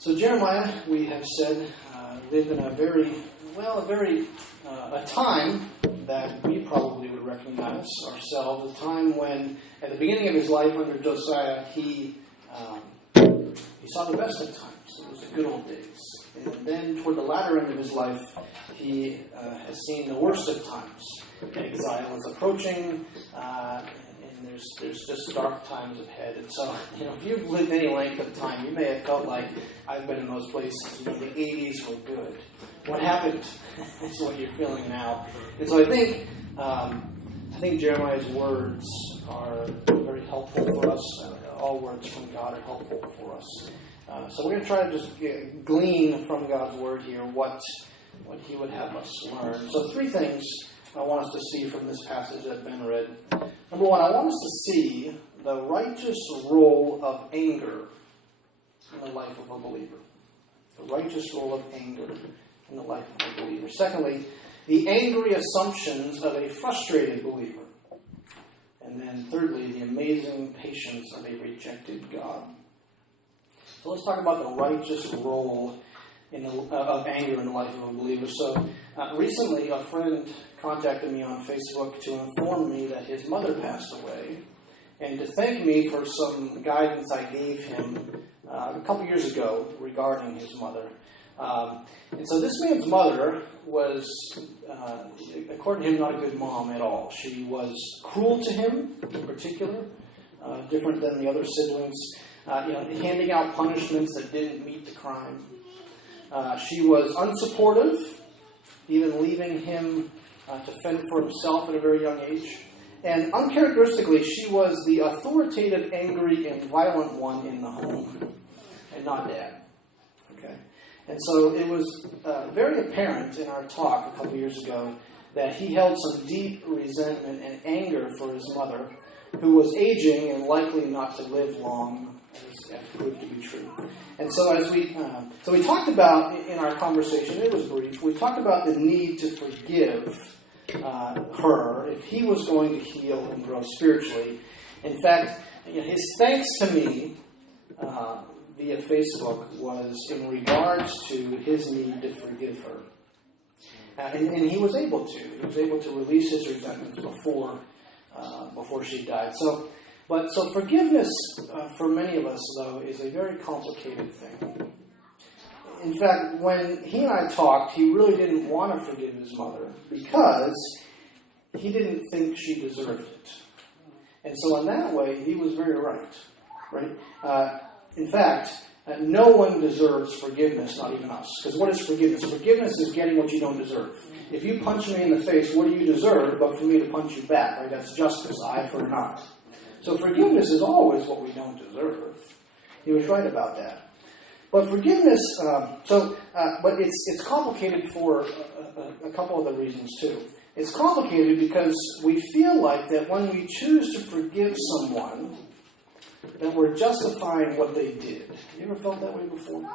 So Jeremiah, we have said, lived in a time that we probably would recognize ourselves, a time when, at the beginning of his life under Josiah, he saw the best of times. It was the good old days. And then toward the latter end of his life, he has seen the worst of times. Exile is approaching, and there's just dark times ahead. And so, if you've lived any length of time, you may have felt like I've been in those places. The 80s were good. What happened? That's what you're feeling now. And so I think Jeremiah's words are very helpful for us. All words from God are helpful for us. So we're going to try to just glean from God's word here what he would have us learn. So 3 things I want us to see from this passage that Ben read. Number 1, I want us to see the righteous role of anger in the life of a believer. The righteous role of anger in the life of a believer. Secondly, the angry assumptions of a frustrated believer. And then thirdly, the amazing patience of a rejected God. So let's talk about the righteous role of anger in the life of a believer. So recently a friend contacted me on Facebook to inform me that his mother passed away and to thank me for some guidance I gave him a couple years ago regarding his mother. And so this man's mother was, according to him, not a good mom at all. She was cruel to him, in particular, different than the other siblings, handing out punishments that didn't meet the crime. She was unsupportive, even leaving him to fend for himself at a very young age. And uncharacteristically, she was the authoritative, angry, and violent one in the home, and not Dad. Okay. And so it was very apparent in our talk a couple years ago that he held some deep resentment and anger for his mother, who was aging and likely not to live long, as proved to be true. And so as we talked about in our conversation, it was brief, we talked about the need to forgive her if he was going to heal and grow spiritually. In fact, his thanks to me via Facebook was in regards to his need to forgive her. And he was able to. He was able to release his resentments before she died. So forgiveness for many of us, though, is a very complicated thing. In fact, when he and I talked, he really didn't want to forgive his mother because he didn't think she deserved it. And so in that way, he was very right? In fact, no one deserves forgiveness, not even us. Because what is forgiveness? Forgiveness is getting what you don't deserve. If you punch me in the face, what do you deserve but for me to punch you back? Right? That's justice, eye for an eye. So forgiveness is always what we don't deserve. He was right about that. But forgiveness, but it's complicated for a couple other reasons too. It's complicated because we feel like that when we choose to forgive someone, that we're justifying what they did. You ever felt that way before?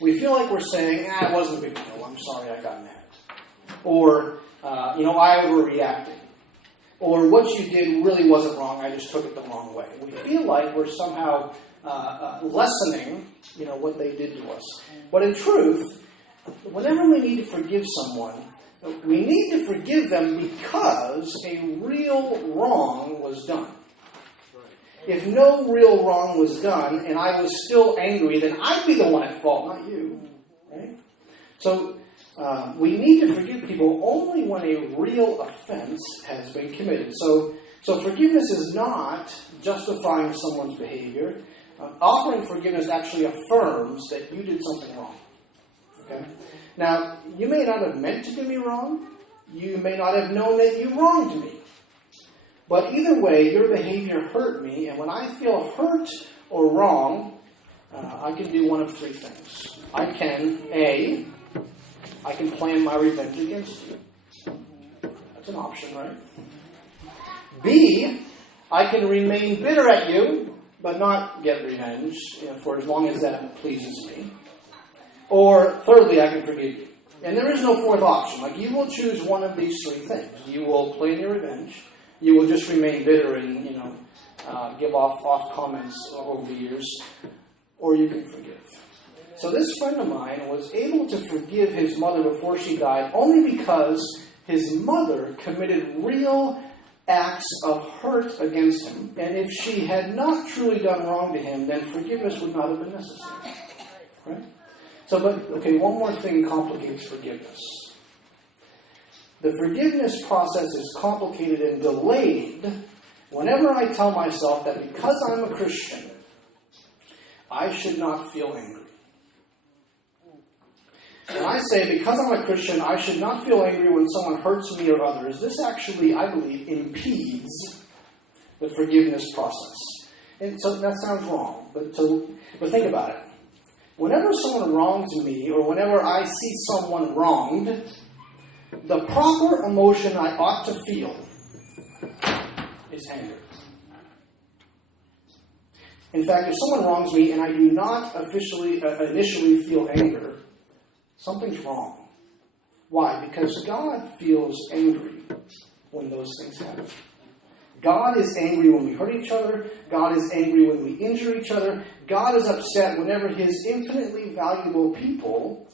We feel like we're saying, it wasn't a big deal. I'm sorry I got mad. Or, I overreacted. Or what you did really wasn't wrong. I just took it the wrong way. We feel like we're somehow lessening, what they did to us. But in truth, whenever we need to forgive someone, we need to forgive them because a real wrong was done. If no real wrong was done and I was still angry, then I'd be the one at fault, not you. Right? So we need to forgive people only when a real offense has been committed. So forgiveness is not justifying someone's behavior. Offering forgiveness actually affirms that you did something wrong. Okay? Now, you may not have meant to do me wrong. You may not have known that you wronged me. But either way, your behavior hurt me, and when I feel hurt or wrong, I can do one of 3 things. I can, A, I can plan my revenge against you. That's an option, right? B, I can remain bitter at you, but not get revenge for as long as that pleases me. Or thirdly, I can forgive you. And there is no 4th option. Like, you will choose one of these 3 things. You will plan your revenge. You will just remain bitter and, give off comments over the years. Or you can forgive. So this friend of mine was able to forgive his mother before she died only because his mother committed real acts of hurt against him. And if she had not truly done wrong to him, then forgiveness would not have been necessary. Right? One more thing complicates forgiveness. The forgiveness process is complicated and delayed whenever I tell myself that because I'm a Christian, I should not feel angry. When I say because I'm a Christian, I should not feel angry when someone hurts me or others, this actually, I believe, impedes the forgiveness process. And so that sounds wrong, but think about it. Whenever someone wrongs me or whenever I see someone wronged, the proper emotion I ought to feel is anger. In fact, if someone wrongs me and I do not initially feel anger, something's wrong. Why? Because God feels angry when those things happen. God is angry when we hurt each other. God is angry when we injure each other. God is upset whenever His infinitely valuable people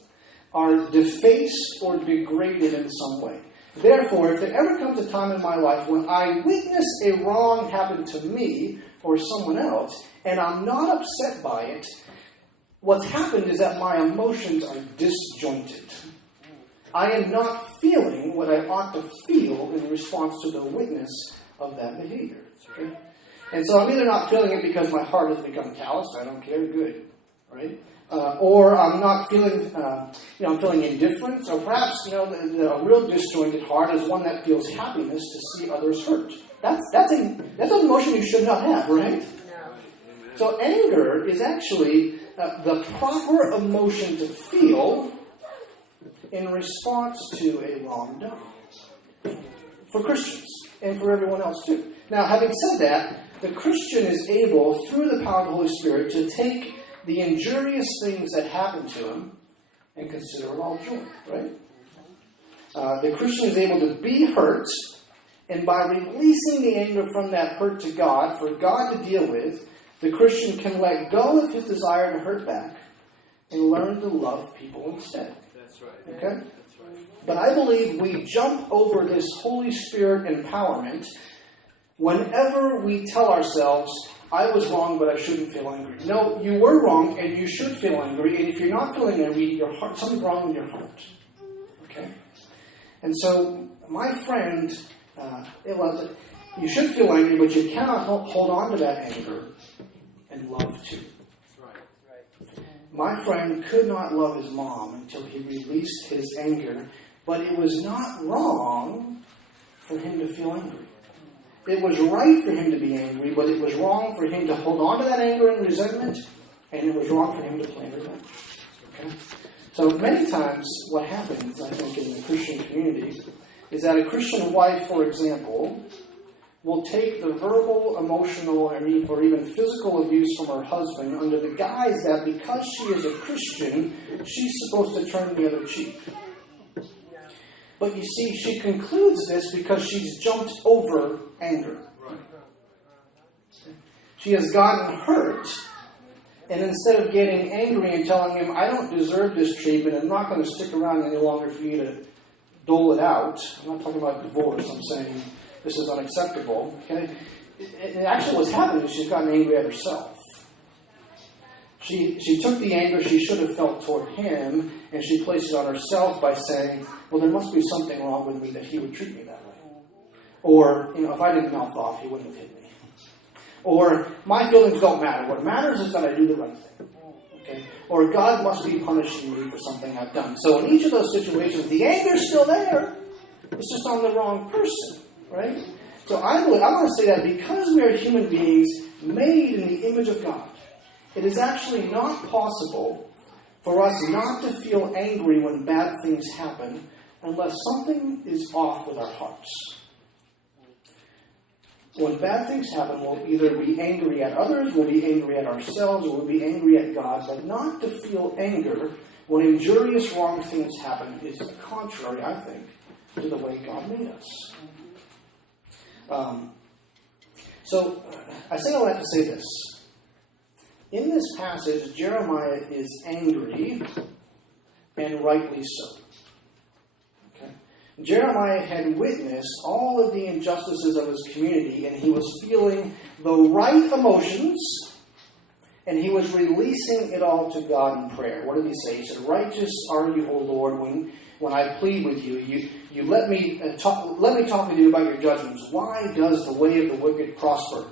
are defaced or degraded in some way. Therefore, if there ever comes a time in my life when I witness a wrong happen to me or someone else, and I'm not upset by it, what's happened is that my emotions are disjointed. I am not feeling what I ought to feel in response to the witness of that behavior. Okay? And so I'm either not feeling it because my heart has become calloused, I don't care, good, right? Or I'm not feeling, I'm feeling indifference, or perhaps, a real disjointed heart is one that feels happiness to see others hurt. That's an emotion you should not have, right? No. So anger is actually the proper emotion to feel in response to a wrong done. For Christians, and for everyone else too. Now, having said that, the Christian is able, through the power of the Holy Spirit, to take the injurious things that happen to him and consider it all joy, right? The Christian is able to be hurt, and by releasing the anger from that hurt to God, for God to deal with, the Christian can let go of his desire to hurt back and learn to love people instead. That's right. Okay? That's right. But I believe we jump over this Holy Spirit empowerment whenever we tell ourselves, I was wrong, but I shouldn't feel angry. No, you were wrong, and you should feel angry. And if you're not feeling angry, something's wrong with your heart. Okay? And so, my friend, you should feel angry, but you cannot hold on to that anger and love too. My friend could not love his mom until he released his anger, but it was not wrong for him to feel angry. It was right for him to be angry, but it was wrong for him to hold on to that anger and resentment, and it was wrong for him to plan revenge. Okay? So many times what happens, I think, in the Christian community is that a Christian wife, for example, will take the verbal, emotional, or even physical abuse from her husband under the guise that because she is a Christian, she's supposed to turn the other cheek. But you see, she concludes this because she's jumped over anger. She has gotten hurt, and instead of getting angry and telling him, I don't deserve this treatment, I'm not going to stick around any longer for you to dole it out. I'm not talking about divorce, I'm saying this is unacceptable. Okay? Actually what's happened is she's gotten angry at herself. She took the anger she should have felt toward him, and she placed it on herself by saying, well, there must be something wrong with me that he would treat me that way. Or, if I didn't mouth off, he wouldn't have hit me. Or, my feelings don't matter. What matters is that I do the right thing. Okay? Or, God must be punishing me for something I've done. So, in each of those situations, the anger's still there. It's just on the wrong person. Right? So, I want to say that because we are human beings made in the image of God, it is actually not possible for us not to feel angry when bad things happen unless something is off with our hearts. When bad things happen, we'll either be angry at others, we'll be angry at ourselves, or we'll be angry at God, but not to feel anger when injurious, wrong things happen is contrary, I think, to the way God made us. So, I say all that to say this. in this passage, Jeremiah is angry, and rightly so. Okay? Jeremiah had witnessed all of the injustices of his community, and he was feeling the right emotions, and he was releasing it all to God in prayer. What did he say? He said, "Righteous are you, O Lord, when I plead with you. You let me talk with you about your judgments. Why does the way of the wicked prosper?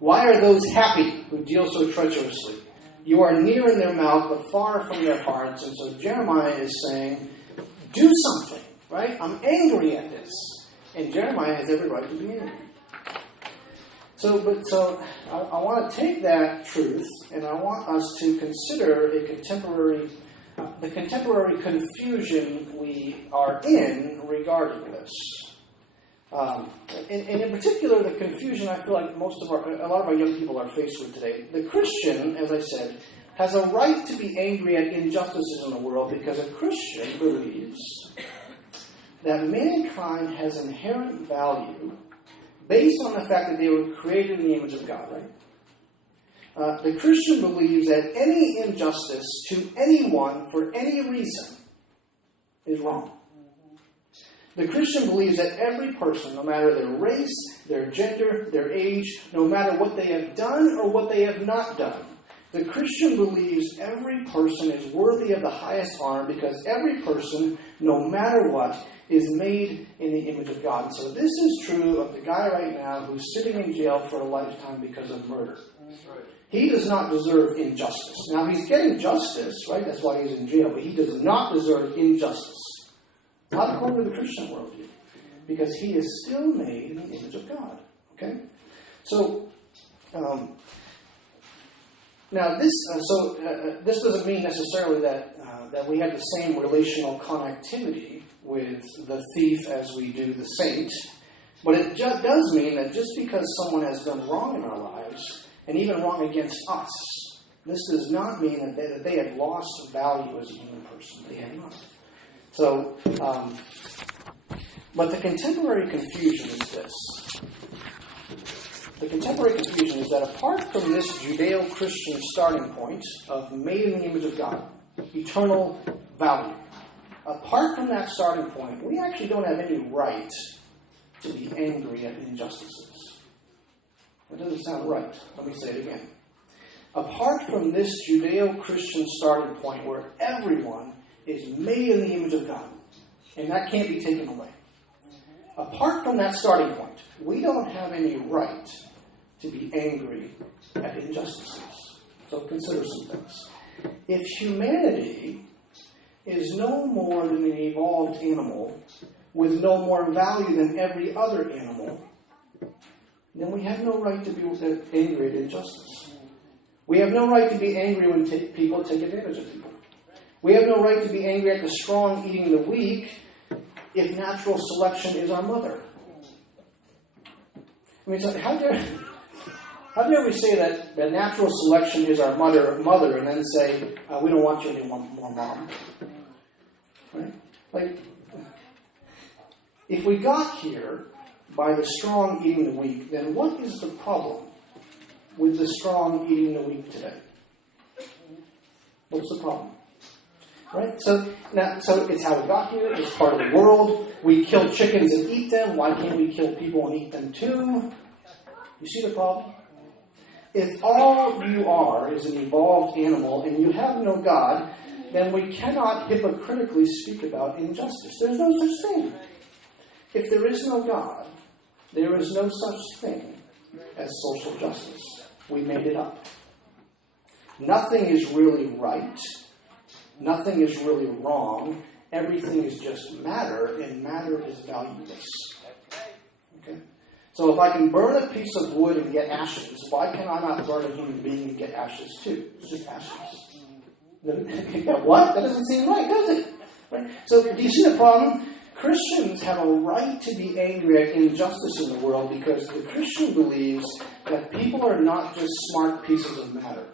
Why are those happy who deal so treacherously? You are near in their mouth, but far from their hearts." And so Jeremiah is saying, do something, right? I'm angry at this. And Jeremiah has every right to be angry. So I want to take that truth, and I want us to consider the contemporary confusion we are in regarding this. And in particular, the confusion I feel like a lot of our young people are faced with today. The Christian, as I said, has a right to be angry at injustices in the world because a Christian believes that mankind has inherent value based on the fact that they were created in the image of God, right? The Christian believes that any injustice to anyone for any reason is wrong. The Christian believes that every person, no matter their race, their gender, their age, no matter what they have done or what they have not done, the Christian believes every person is worthy of the highest honor because every person, no matter what, is made in the image of God. And so this is true of the guy right now who's sitting in jail for a lifetime because of murder. He does not deserve injustice. Now, he's getting justice, right? That's why he's in jail. But he does not deserve injustice. Not according to the Christian worldview. Because he is still made in the image of God. Okay? So, now this doesn't mean necessarily that we have the same relational connectivity with the thief as we do the saint. But it does mean that just because someone has done wrong in our lives, and even wrong against us, this does not mean that they have lost value as a human person. They have not. So, but the contemporary confusion is this. The contemporary confusion is that apart from this Judeo-Christian starting point of made in the image of God, eternal value, apart from that starting point, we actually don't have any right to be angry at injustices. That doesn't sound right. Let me say it again. Apart from this Judeo-Christian starting point where everyone is made in the image of God, and that can't be taken away. Apart from that starting point, we don't have any right to be angry at injustices. So consider some things. If humanity is no more than an evolved animal with no more value than every other animal, then we have no right to be angry at injustice. We have no right to be angry when people take advantage of people. We have no right to be angry at the strong eating the weak if natural selection is our mother. I mean, so how dare we say that natural selection is our mother, and then say, we don't want you anymore, Mom. Right? Like, if we got here by the strong eating the weak, then what is the problem with the strong eating the weak today? What's the problem? Right? So it's how we got here. It's part of the world. We kill chickens and eat them. Why can't we kill people and eat them too? You see the problem? If all you are is an evolved animal and you have no God, then we cannot hypocritically speak about injustice. There's no such thing. If there is no God, there is no such thing as social justice. We made it up. Nothing is really right. Nothing is really wrong. Everything is just matter, and matter is valueless. Okay? So if I can burn a piece of wood and get ashes, why can I not burn a human being and get ashes too? It's just ashes. What? That doesn't seem right, does it? Right? So do you see the problem? Christians have a right to be angry at injustice in the world because the Christian believes that people are not just smart pieces of matter.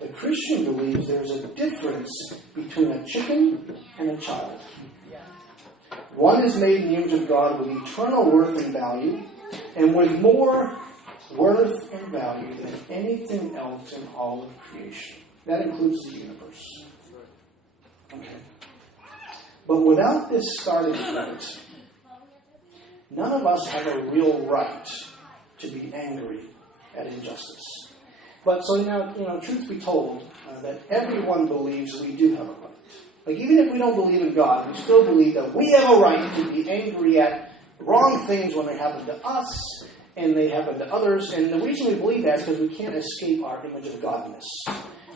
The Christian believes there's a difference between a chicken and a child. One is made in the image of God with eternal worth and value, and with more worth and value than anything else in all of creation. That includes the universe. Okay. But without this starting point, none of us have a real right to be angry at injustice. But so now, truth be told, that everyone believes we do have a right. Like, even if we don't believe in God, we still believe that we have a right to be angry at wrong things when they happen to us and they happen to others. And the reason we believe that is because we can't escape our image of godness.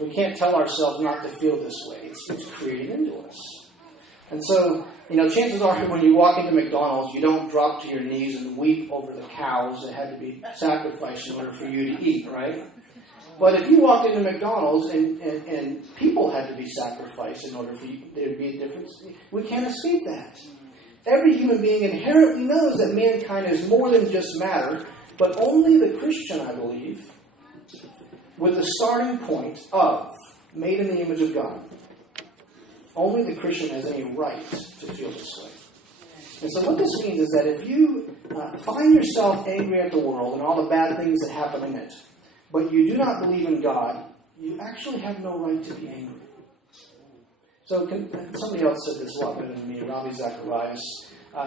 We can't tell ourselves not to feel this way. It's created into us. And so, chances are when you walk into McDonald's, you don't drop to your knees and weep over the cows that had to be sacrificed in order for you to eat, right? But if you walked into McDonald's and people had to be sacrificed in order for there to be a difference, we can't escape that. Every human being inherently knows that mankind is more than just matter, but only the Christian, I believe, with the starting point of made in the image of God, only the Christian has any right to feel this way. And so what this means is that if you find yourself angry at the world and all the bad things that happen in it, but you do not believe in God, you actually have no right to be angry. So somebody else said this a lot better than me, Ravi Zacharias.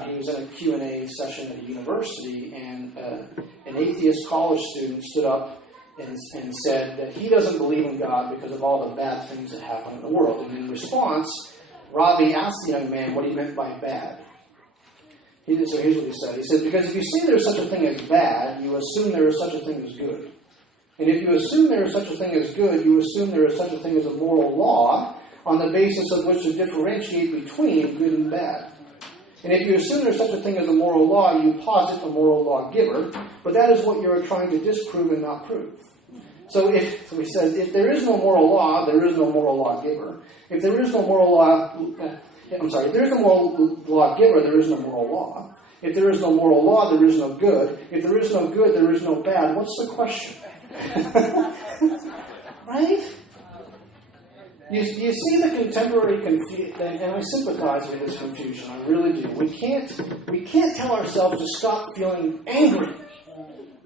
He was in a Q&A session at a university, and an atheist college student stood up and said that he doesn't believe in God because of all the bad things that happen in the world. And in response, Ravi asked the young man what he meant by bad. So here's what he said. He said, because if you say there's such a thing as bad, you assume there is such a thing as good. And if you assume there is such a thing as good, you assume there is such a thing as a moral law on the basis of which to differentiate between good and bad. And if you assume there's such a thing as a moral law, you posit a moral lawgiver, but that is what you're trying to disprove and not prove. So he says, if there is no moral law, there is no moral lawgiver. If there is no moral law, if there is no moral lawgiver, there is no moral law. If there is no moral law, there is no good. If there is no good, there is no bad. What's the question? Right? You see the contemporary confusion, and I sympathize with this confusion. I really do. We can't tell ourselves to stop feeling angry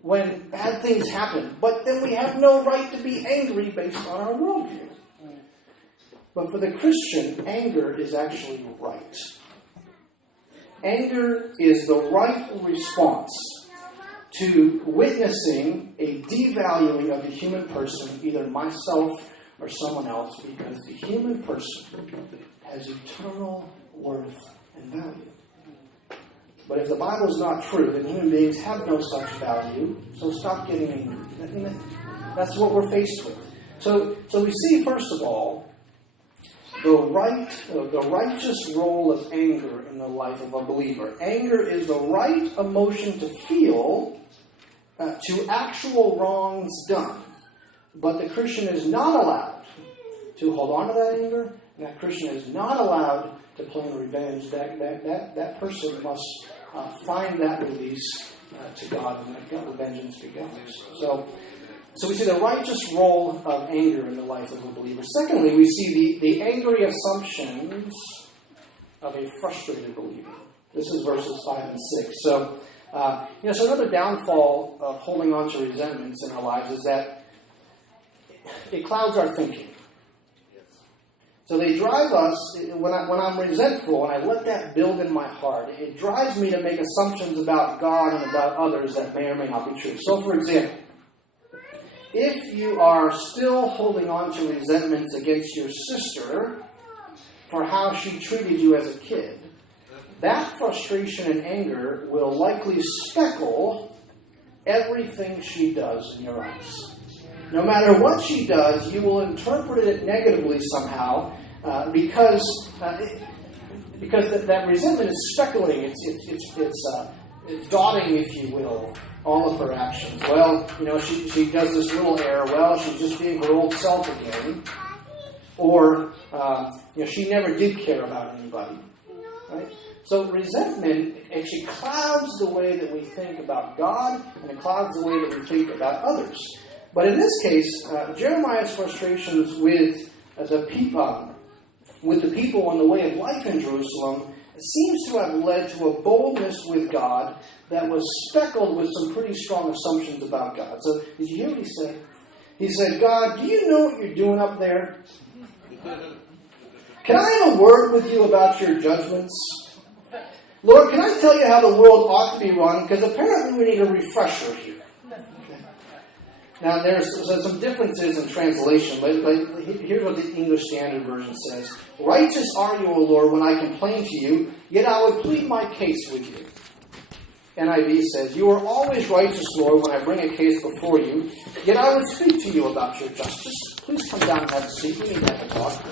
when bad things happen, but then we have no right to be angry based on our worldview. But for the Christian, anger is actually right. Anger is the right response to witnessing a devaluing of the human person, either myself or someone else, because the human person has eternal worth and value. But if the Bible is not true, then human beings have no such value, so stop getting angry. That's what we're faced with. So we see, first of all, the righteous role of anger in the life of a believer. Anger is the right emotion to feel to actual wrongs done. But the Christian is not allowed to hold on to that anger, and that Christian is not allowed to plan revenge. That person must find that release to God, and let God vengeance be God's. So we see the righteous role of anger in the life of a believer. Secondly, we see the angry assumptions of a frustrated believer. This is verses 5 and 6. So another downfall of holding on to resentments in our lives is that it clouds our thinking. So they drive us, when I'm resentful and I let that build in my heart, it drives me to make assumptions about God and about others that may or may not be true. So for example, if you are still holding on to resentments against your sister for how she treated you as a kid, that frustration and anger will likely speckle everything she does in your eyes. No matter what she does, you will interpret it negatively somehow because that resentment is speckling. It's dotting, if you will, all of her actions. Well, she does this little error. Well, she's just being her old self again. Or, she never did care about anybody. Right? So resentment actually clouds the way that we think about God, and it clouds the way that we think about others. But in this case, Jeremiah's frustrations with the people and the way of life in Jerusalem seems to have led to a boldness with God that was speckled with some pretty strong assumptions about God. So did you hear what he said? He said, God, do you know what you're doing up there? Can I have a word with you about your judgments? Lord, can I tell you how the world ought to be run? Because apparently we need a refresher here. Now, there's some differences in translation, but here's what the English Standard Version says. Righteous are you, O Lord, when I complain to you, yet I would plead my case with you. NIV says, you are always righteous, Lord, when I bring a case before you, yet I would speak to you about your justice. Please come down and have a seat. We need to have a talk.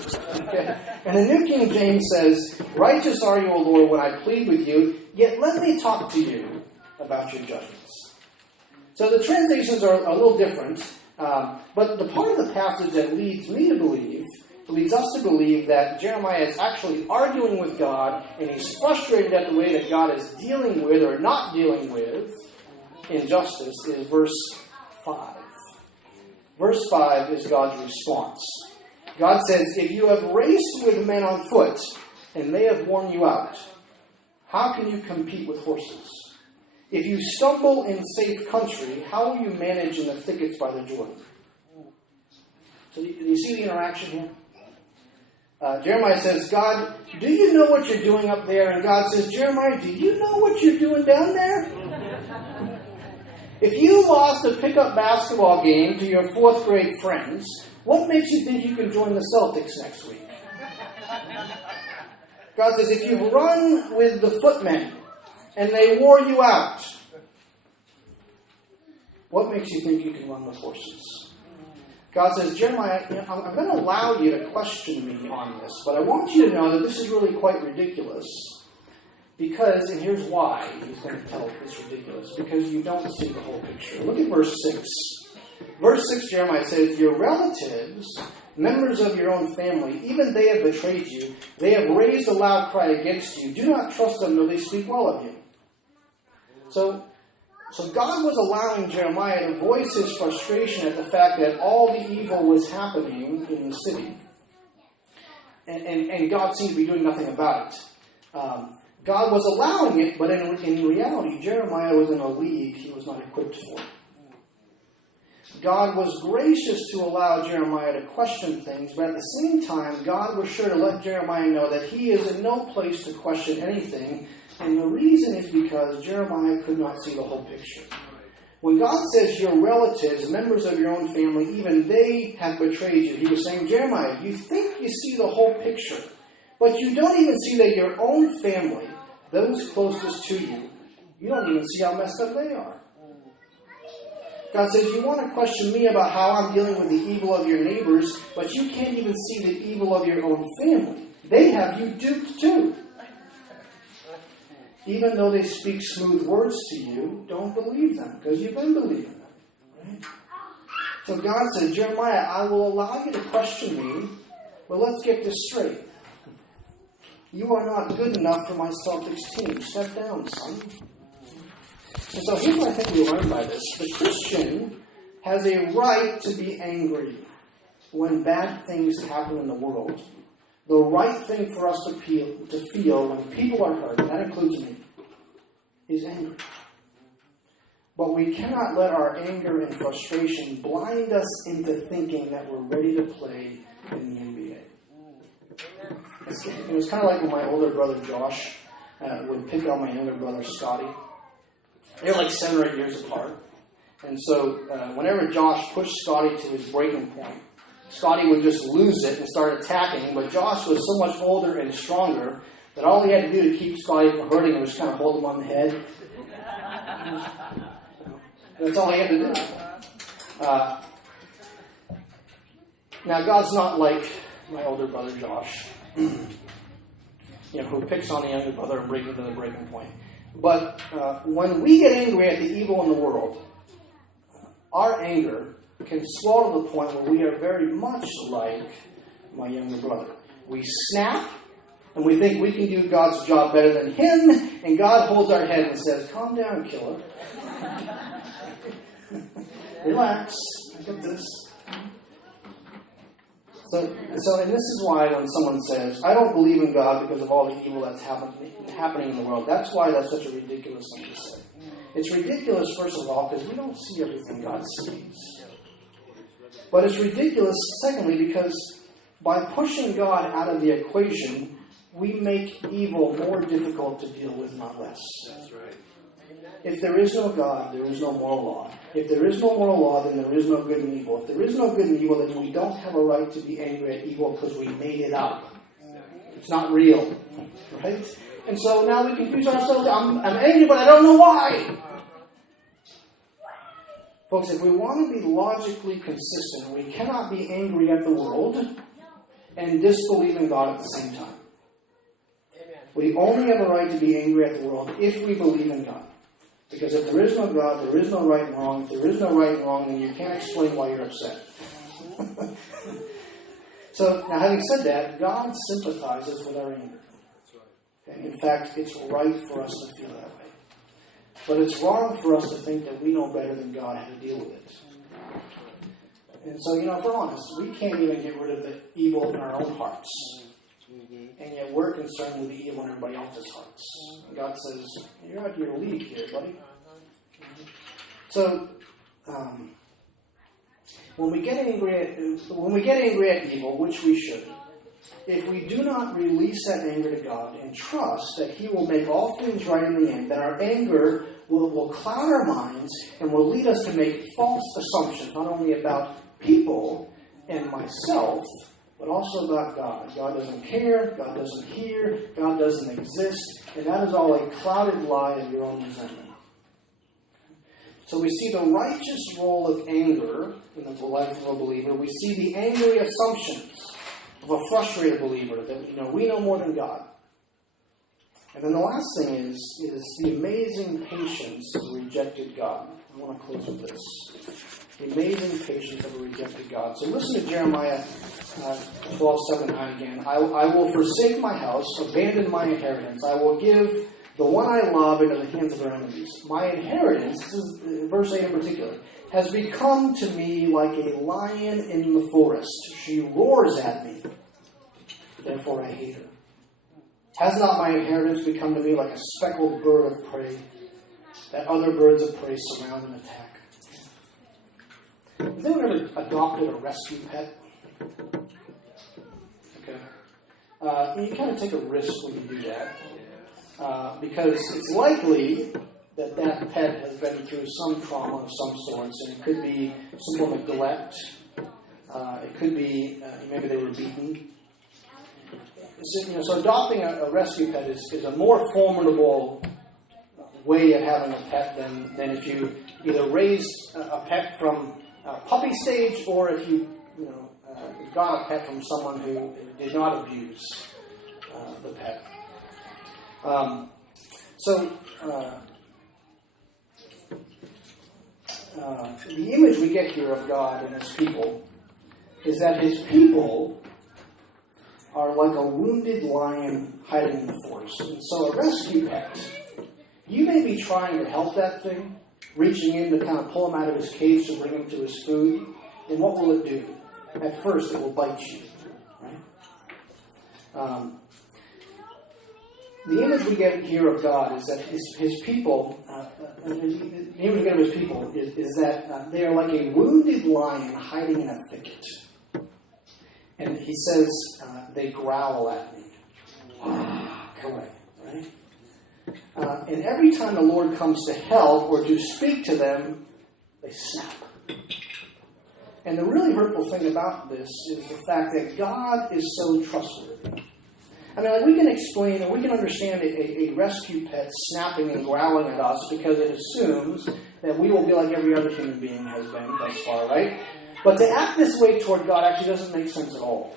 Okay. And the New King James says, righteous are you, O Lord, when I plead with you, yet let me talk to you about your judgments. So the translations are a little different, but the part of the passage that leads us to believe that Jeremiah is actually arguing with God, and he's frustrated at the way that God is dealing with or not dealing with injustice is verse 5. Verse 5 is God's response. God says, if you have raced with men on foot, and they have worn you out, how can you compete with horses? If you stumble in safe country, how will you manage in the thickets by the Jordan? So do you see the interaction here? Jeremiah says, God, do you know what you're doing up there? And God says, Jeremiah, do you know what you're doing down there? If you lost a pickup basketball game to your 4th grade friends, what makes you think you can join the Celtics next week? God says, if you run with the footmen and they wore you out, what makes you think you can run with horses? God says, Jeremiah, I'm going to allow you to question me on this, but I want you to know that this is really quite ridiculous. Because, and here's why he's going to tell it's ridiculous, because you don't see the whole picture. Look at verse 6. Verse 6, Jeremiah says, your relatives, members of your own family, even they have betrayed you. They have raised a loud cry against you. Do not trust them, though they speak well of you. So God was allowing Jeremiah to voice his frustration at the fact that all the evil was happening in the city. And God seemed to be doing nothing about it. God was allowing it, but in reality, Jeremiah was in a league he was not equipped for. God was gracious to allow Jeremiah to question things, but at the same time, God was sure to let Jeremiah know that he is in no place to question anything. And the reason is because Jeremiah could not see the whole picture. When God says your relatives, members of your own family, even they have betrayed you, he was saying, Jeremiah, you think you see the whole picture, but you don't even see that your own family, those closest to you, you don't even see how messed up they are. God says, you want to question me about how I'm dealing with the evil of your neighbors, but you can't even see the evil of your own family. They have you duped too. Even though they speak smooth words to you, don't believe them, because you've been believing them. Right? So God said, Jeremiah, I will allow you to question me, but let's get this straight. You are not good enough for my Celtics team. Step down, son. And so here's what I think we learn by this. The Christian has a right to be angry when bad things happen in the world. The right thing for us to feel when people are hurt, and that includes me, is anger. But we cannot let our anger and frustration blind us into thinking that we're ready to play in the NBA. It was kind of like when my older brother Josh would pick on my younger brother Scotty. They're like 7 or 8 years apart. And so whenever Josh pushed Scotty to his breaking point, Scotty would just lose it and start attacking. But Josh was so much older and stronger that all he had to do to keep Scotty from hurting him was kind of hold him on the head. That's all he had to do. Now, God's not like my older brother Josh, who picks on the younger brother and brings him to the breaking point. But when we get angry at the evil in the world, our anger can swell to the point where we are very much like my younger brother. We snap, and we think we can do God's job better than him, and God holds our head and says, calm down, killer. Relax. Look at this. So, and this is why when someone says, I don't believe in God because of all the evil that's happening in the world, that's why that's such a ridiculous thing to say. It's ridiculous, first of all, because we don't see everything God sees. But it's ridiculous, secondly, because by pushing God out of the equation, we make evil more difficult to deal with, not less. That's right. If there is no God, there is no moral law. If there is no moral law, then there is no good and evil. If there is no good and evil, then we don't have a right to be angry at evil because we made it up. It's not real. Right? And so now we confuse ourselves. I'm angry, but I don't know why. Folks, if we want to be logically consistent, we cannot be angry at the world and disbelieve in God at the same time. We only have a right to be angry at the world if we believe in God. Because if there is no God, there is no right and wrong. If there is no right and wrong, then you can't explain why you're upset. So, now having said that, God sympathizes with our anger. And in fact, it's right for us to feel that way. But it's wrong for us to think that we know better than God how to deal with it. And so, if we're honest, we can't even get rid of the evil in our own hearts. And yet we're concerned with the evil in everybody else's hearts. And God says, you're out of your league here, buddy. So, when we get angry at evil, which we should, if we do not release that anger to God and trust that He will make all things right in the end, that our anger will cloud our minds and will lead us to make false assumptions, not only about people and myself, but also about God. God doesn't care, God doesn't hear, God doesn't exist, and that is all a clouded lie of your own resentment. So we see the righteous role of anger in the life of a believer. We see the angry assumptions of a frustrated believer that we know more than God. And then the last thing is the amazing patience of a rejected God. I want to close with this. The amazing patience of a rejected God. So listen to Jeremiah 12:7-9 again. I will forsake my house, abandon my inheritance. I will give the one I love into the hands of their enemies. My inheritance, this is verse 8 in particular, has become to me like a lion in the forest. She roars at me. Therefore I hate her. Has not my inheritance become to me like a speckled bird of prey that other birds of prey surround and attack? Have you ever adopted a rescue pet? Okay. You kind of take a risk when you do that. Because it's likely that pet has been through some trauma of some sorts, and it could be simple neglect. It could be maybe they were beaten. So adopting a rescue pet is a more formidable way of having a pet than if you either raised a pet from puppy stage or if you got a pet from someone who did not abuse the pet. The image we get here of God and His people is that His people are like a wounded lion hiding in the forest. And so a rescue pet, you may be trying to help that thing, reaching in to kind of pull him out of his cage to bring him to his food. And what will it do? At first, it will bite you. Right? The image we get here of God is that His people, the image we get of His people is that they are like a wounded lion hiding in a thicket. And He says, they growl at me. Come away, right? And every time the Lord comes to help or to speak to them, they snap. And the really hurtful thing about this is the fact that God is so trustworthy. I mean, we can explain or we can understand a rescue pet snapping and growling at us because it assumes that we will be like every other human being has been thus far, right? But to act this way toward God actually doesn't make sense at all.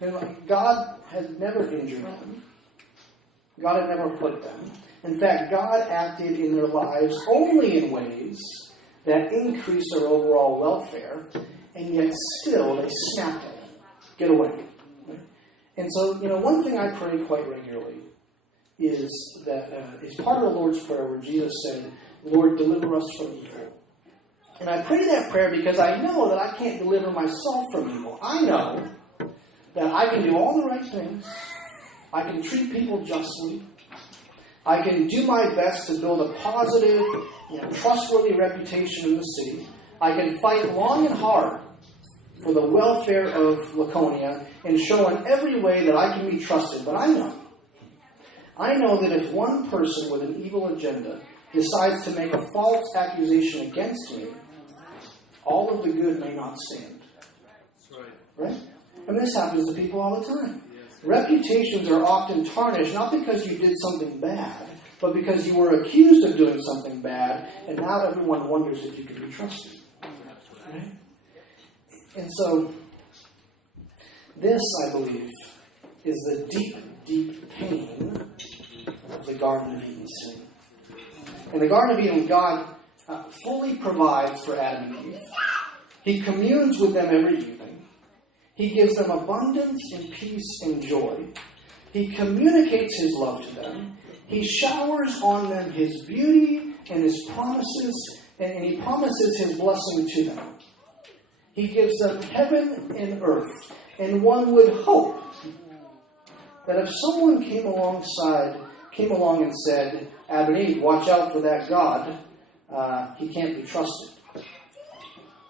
And God had never injured them. God had never hurt them. In fact, God acted in their lives only in ways that increased their overall welfare, and yet still they snapped at them. Get away. Right? And so, one thing I pray quite regularly is that is part of the Lord's Prayer where Jesus said, Lord, deliver us from evil. And I pray that prayer because I know that I can't deliver myself from evil. I know that I can do all the right things. I can treat people justly. I can do my best to build a positive, trustworthy reputation in the city. I can fight long and hard for the welfare of Laconia and show in every way that I can be trusted. But I know that if one person with an evil agenda decides to make a false accusation against me, all of the good may not stand. Right? And this happens to people all the time. Reputations are often tarnished, not because you did something bad, but because you were accused of doing something bad, and now everyone wonders if you can be trusted. Right? And so, this, I believe, is the deep, deep pain of the Garden of Eden sin. In the Garden of Eden, God fully provides for Adam and Eve. He communes with them every evening. He gives them abundance and peace and joy. He communicates His love to them. He showers on them His beauty and His promises, and He promises His blessing to them. He gives them heaven and earth. And one would hope that if someone came along and said, Adam and Eve, watch out for that God, he can't be trusted.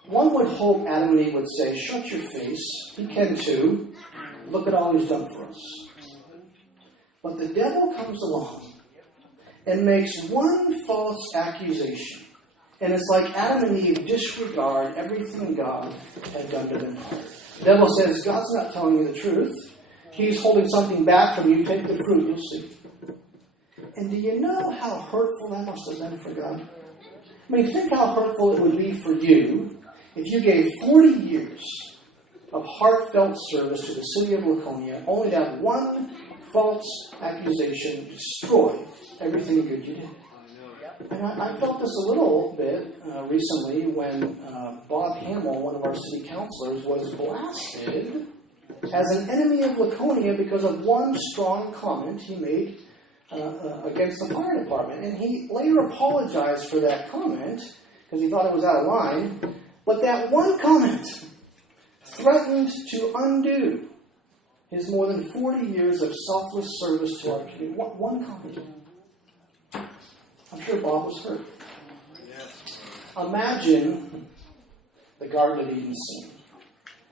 One would hope Adam and Eve would say, shut your face, he can too. Look at all he's done for us. But the devil comes along and makes one false accusation. And it's like Adam and Eve disregard everything God had done to them. The devil says, God's not telling you the truth. He's holding something back from you. Take the fruit, you'll see. And do you know how hurtful that must have been for God? I mean, think how hurtful it would be for you if you gave 40 years of heartfelt service to the city of Laconia, only to have one false accusation destroy everything good you did. And I felt this a little bit recently when Bob Hamill, one of our city councilors, was blasted as an enemy of Laconia because of one strong comment he made against the fire department. And he later apologized for that comment because he thought it was out of line. But that one comment threatened to undo his more than 40 years of selfless service to our community. One comment. I'm sure Bob was hurt. Imagine the Garden of Eden scene.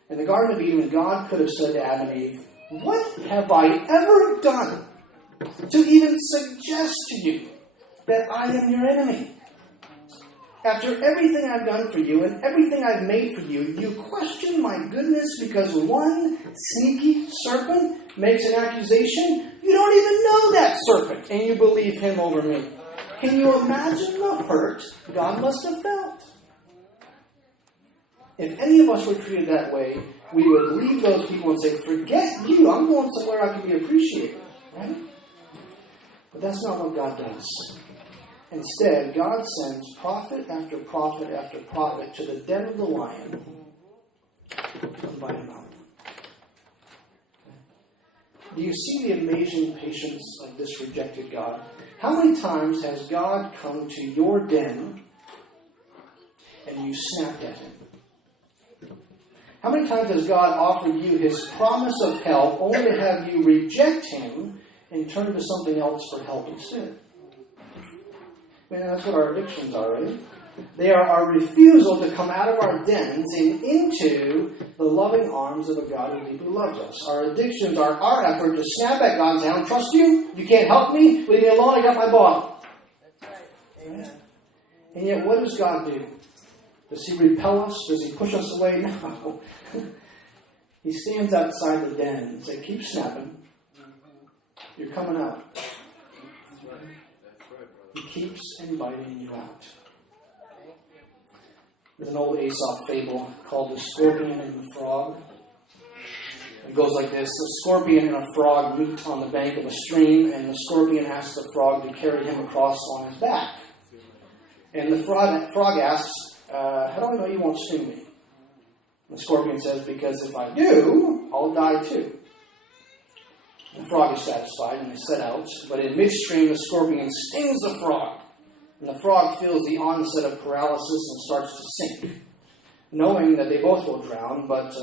In the Garden of Eden, God could have said to Adam and Eve, what have I ever done to even suggest to you that I am your enemy? After everything I've done for you and everything I've made for you, you question my goodness because one sneaky serpent makes an accusation? You don't even know that serpent, and you believe him over me. Can you imagine the hurt God must have felt? If any of us were treated that way, we would leave those people and say, forget you, I'm going somewhere I can be appreciated. Right? But that's not what God does. Instead, God sends prophet after prophet after prophet to the den of the lion to invite him out. Do you see the amazing patience of this rejected God? How many times has God come to your den and you snapped at him? How many times has God offered you his promise of help only to have you reject him and turn to something else for help instead? Man, that's what our addictions are, right? They are our refusal to come out of our dens and into the loving arms of a God who deeply loves us. Our addictions are our effort to snap at God and say, I don't trust you. You can't help me. Leave me alone. I got my bottle. That's right. Amen. And yet, what does God do? Does he repel us? Does he push us away? No. He stands outside the den and says, keep snapping. You're coming out. He keeps inviting you out. There's an old Aesop fable called The Scorpion and the Frog. It goes like this. A scorpion and a frog meet on the bank of a stream, and the scorpion asks the frog to carry him across on his back. And the frog asks, how do I know you won't sting me? And the scorpion says, because if I do, I'll die too. The frog is satisfied, and they set out. But in midstream, the scorpion stings the frog. And the frog feels the onset of paralysis and starts to sink, knowing that they both will drown, but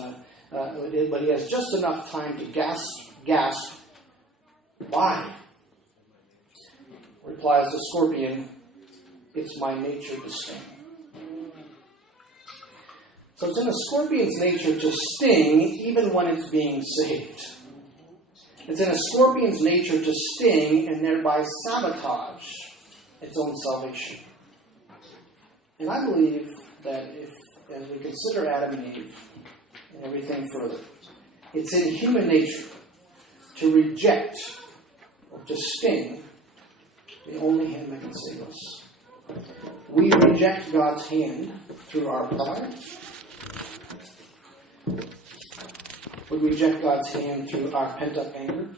he has just enough time to gasp. Why? replies the scorpion, "It's my nature to sting." So it's in a scorpion's nature to sting even when it's being saved. It's in a scorpion's nature to sting and thereby sabotage its own salvation. And I believe that as we consider Adam and Eve and everything further, it's in human nature to reject or to sting the only hand that can save us. We reject God's hand through our pride. We reject God's hand through our pent-up anger.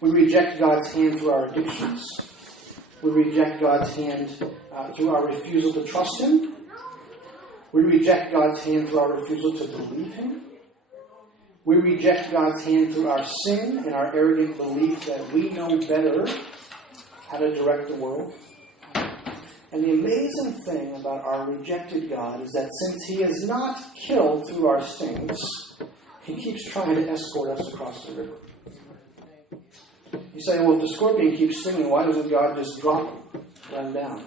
We reject God's hand through our addictions. We reject God's hand through our refusal to trust Him. We reject God's hand through our refusal to believe Him. We reject God's hand through our sin and our arrogant belief that we know better how to direct the world. And the amazing thing about our rejected God is that since He is not killed through our stings, He keeps trying to escort us across the river. You say, well, if the scorpion keeps stinging, why doesn't God just drop him, let him down?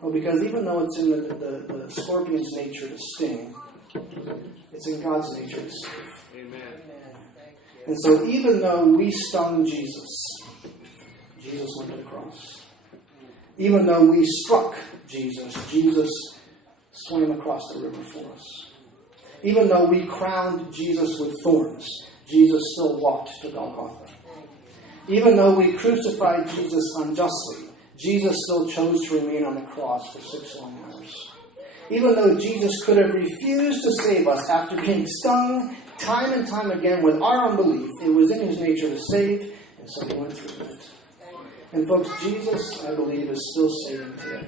Well, because even though it's in the scorpion's nature to sting, it's in God's nature to save. Amen. And so even though we stung Jesus, Jesus went to the cross. Even though we struck Jesus, Jesus swam across the river for us. Even though we crowned Jesus with thorns, Jesus still walked to Golgotha. Even though we crucified Jesus unjustly, Jesus still chose to remain on the cross for 6 long hours. Even though Jesus could have refused to save us after being stung time and time again with our unbelief, it was in His nature to save, and so He went through it. And folks, Jesus, I believe, is still saving today.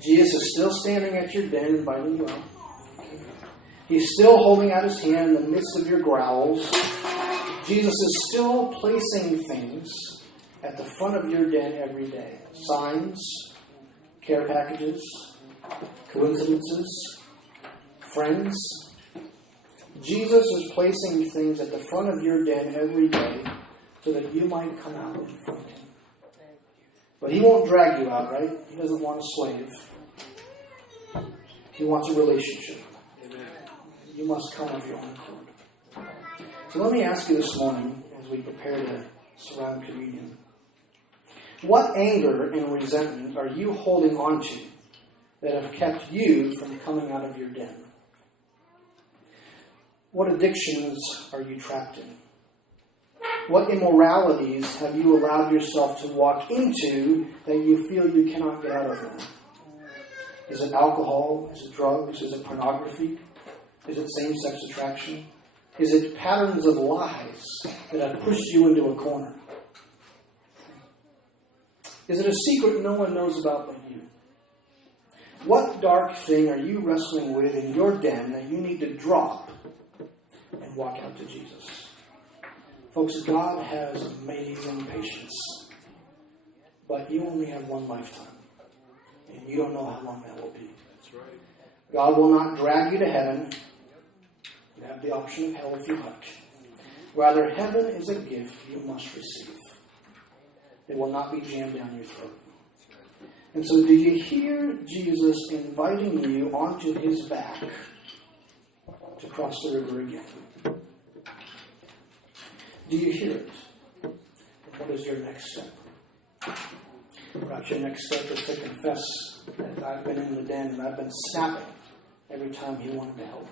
Jesus is still standing at your den inviting you out. He's still holding out His hand in the midst of your growls. Jesus is still placing things at the front of your den every day. Signs, care packages, coincidences, friends. Jesus is placing things at the front of your den every day so that you might come out in front of Him. But He won't drag you out, right? He doesn't want a slave. He wants a relationship. You must come of your own accord. So let me ask you this morning, as we prepare to surround communion, what anger and resentment are you holding on to that have kept you from coming out of your den? What addictions are you trapped in? What immoralities have you allowed yourself to walk into that you feel you cannot get out of them? Is it alcohol? Is it drugs? Is it pornography? Is it same-sex attraction? Is it patterns of lies that have pushed you into a corner? Is it a secret no one knows about but you? What dark thing are you wrestling with in your den that you need to drop and walk out to Jesus? Folks, God has amazing patience. But you only have one lifetime. And you don't know how long that will be. That's right. God will not drag you to heaven. You have the option of hell if you like. Rather, heaven is a gift you must receive. It will not be jammed down your throat. And so do you hear Jesus inviting you onto His back to cross the river again? Do you hear it? And what is your next step? Perhaps your next step is to confess that I've been in the den and I've been snapping every time He wanted to help.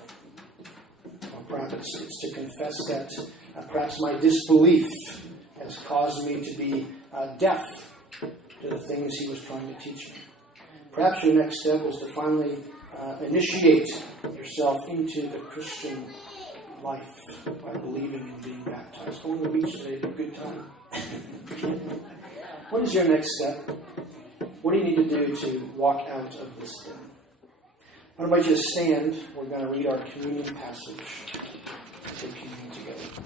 Or perhaps it's to confess that perhaps my disbelief has caused me to be deaf to the things He was trying to teach me. Perhaps your next step is to finally initiate yourself into the Christian life by believing and being baptized. Going to the beach today is a good time. What is your next step? What do you need to do to walk out of this den? I invite you to stand. We're going to read our communion passage and take communion together.